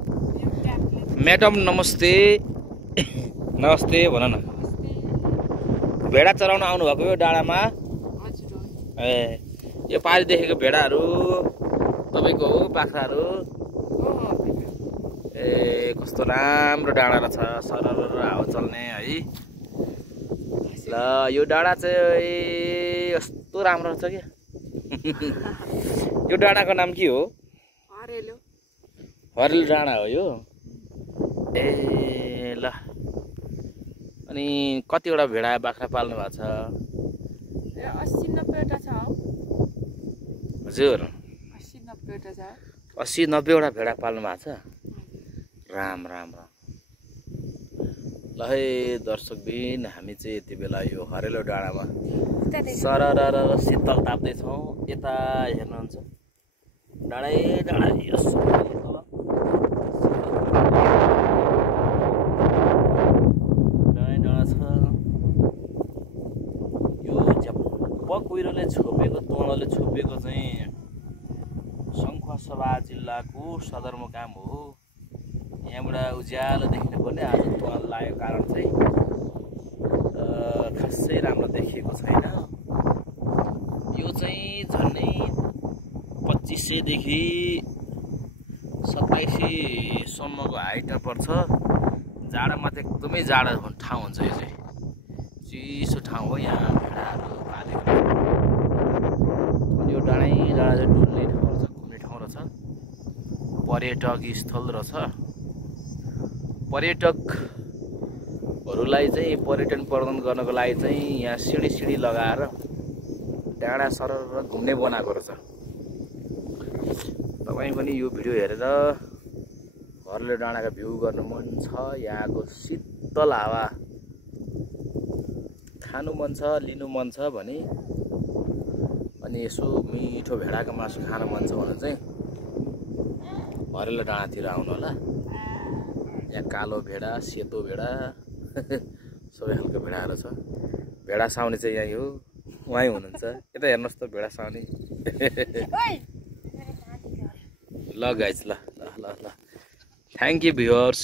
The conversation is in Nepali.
मैडम नमस्ते। नमस्ते भन न। भेडा चराउन आउनु भएको यो डाँडामा? ए यो पारि देखेको भेडाहरू तपाईको हो बाख्राहरू? ए कस्तो राम्रो डाँडा रहेछ, सरर हावा चल्ने है। ल यो डाँडा चाहिँ कस्तो राम्रो रहेछ के। यो डाँडाको नाम के हो? हरेलो। हरेलो डाँडा हो यो। ए ल अनि कतिवटा भेडा बाख्रा पाल्नु भएको छ? 80-90 वटा छ। हजुर 80-90 वटा छ। 80-90 वटा भेडा पाल्नु भएको छ? राम राम राम। ल है दर्शकबिन, हामी चाहिँ यति बेला यो हरेलो डाँडामा सरर शीतल ताप्दैछौँ। यता हेर्नुहुन्छ डाँडै डाँडा यो कुहिरोले छोपेको तोडले छोपेको चाहिँ सङ्खुवासभा जिल्लाको सदरमुकाम हो। यहाँबाट उज्यालो देखिनु पर्ने। आज तोड लागेको कारण चाहिँ खासै राम्रो देखिएको छैन। यो चाहिँ झन्डै 2500 देखि 2700 सम्मको हाइटमा पर्छ। जाडामा त एकदमै जाडो ठाउँ हुन्छ। यो चाहिँ चिसो ठाउँ हो। यहाँ भेडाहरू पालेको यो डाँडै डाँडा चाहिँ डुल्ने ठाउँ रहेछ, घुम्ने ठाउँ रहेछ, पर्यटक स्थल रहेछ। पर्यटकहरूलाई चाहिँ पर्यटन प्रदान गर्नको लागि चाहिँ यहाँ सिँढी लगाएर डाँडा सरर घुम्ने बनाएको रहेछ। तपाईँ पनि यो भिडियो हेरेर हरेलो डाँडाको भ्यू गर्नु मन छ, यहाँको शीतल हावा खानु मन छ, लिनु मन छ भने, अनि यसो मिठो भेडाको मासु खानु मन छ भने चाहिँ हरेलो डाँडातिर आउनु होला। यहाँ कालो भेडा, सेतो भेडा सबै खालको भेडाहरू छ। भेडा साउने चाहिँ यहीँ हो, उहाँ हुनुहुन्छ। यता हेर्नुहोस् त भेडा साउने। ल गाइज, ल ल ल ल थ्याङ्क यू भ्युअर्स।